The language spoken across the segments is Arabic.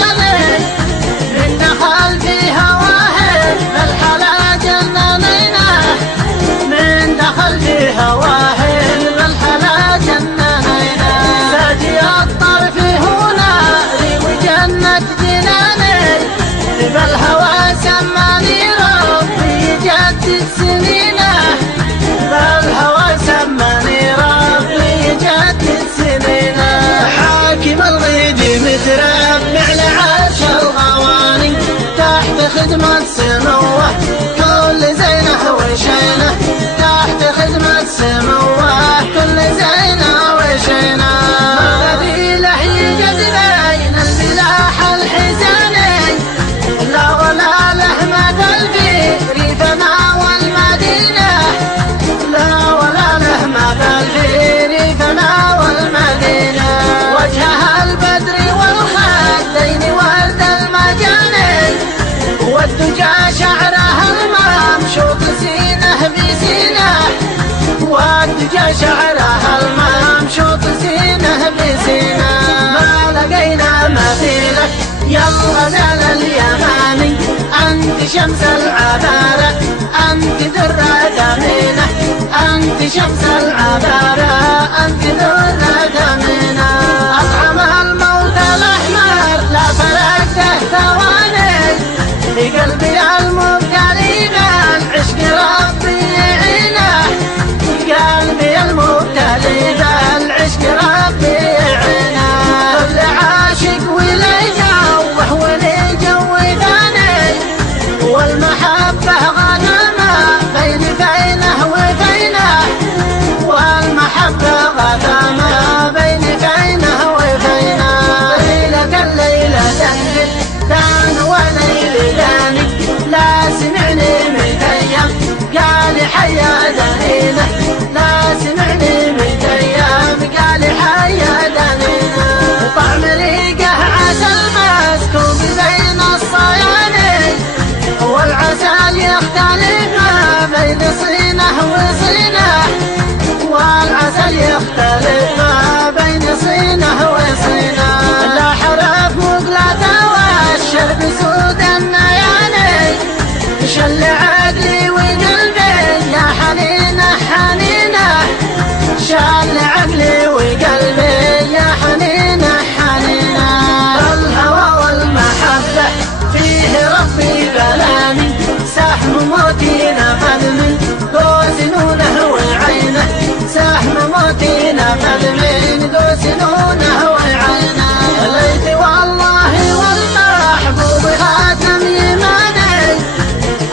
جناني من دخل في هواه بالحلا جنانينا من دخل في هواه بالحلا جنانينا ساجي الطرف هنا وجنة جناني بالهوى سماني ربي جدد سنينه بالهوى سماني ربي جدد سنينه حاكم الغيد متربع لعرش الغواني تحت خدمة سموه كل زينه وشينه تحت خدمة سموه كل زينه وشينه الذي له يجد بين البلاح الحزاني لا ولا له مدى ريفنا والمدينة لا ولا له مدى ريفنا والمدينة وجهها البدر والخدين ورد المجاني والدجى شعرها الممشوط سينه بسينه والدجى شعرها الممشوط سينه بسينه ما لقينا مثيلك يا الغزال اليماني أنت شمس العبارة أنت درة ثمينة أنت شمس العبارة أنت درة ثمينة أطعم الموت الأحمر لا فرقته ثواني في قلبي المبتلي بالعشق ربي يعينه في قلبي المبتلي بالعشق ربي يعينه كل عاشق ولي جوه ولي جو ثاني والمحبة غنمة بينه وبينه والمحبة غنمة بينه وبينه ليلة الليلة تنزل دان وليل داني لا سمعني من أيام قال حيا دنينه لا سمعني من أيام قال حيا دنينه طعم ريقه عسل مسكوب بين الصياني والعسل يختلف ما بين صينه وصينه والعسل يختلف ما بين صينه وصينه لا حرف مقلته والشرب سود النياني شل عقلي وقلبي يا حنينه حنينه شل عقلي وقلبي يا حنينه حنينه الهوى والمحبه فيه ربي بلاني سهم موتي نفذ من قوس نونه وعينه سهم موتي نفذ من قوس نونه وعينه ليت والله والمحبوب خاتم يماني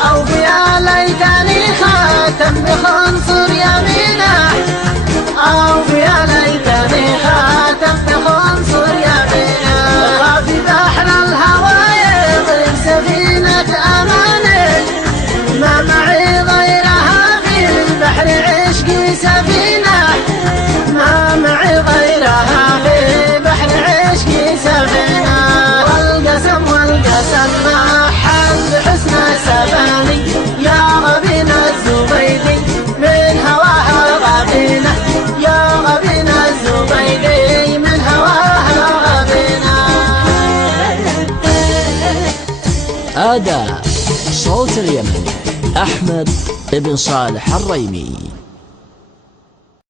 او يا ليتني خاتم بخنصر يمينه او يا ليتني خاتم بخنصر يمينه في بحر الهوى يضرب سفينة أماني ما معي غيرها في البحر عشقي سفينة ما معي غيرها في بحر عشقي سفينة والقسم ما حل حسن سباني يا غبين الزبيدي من هواها غبينة يا غبين الزبيدي من هواها غبينة أداء صوت اليمن أحمد بن صالح الريمي.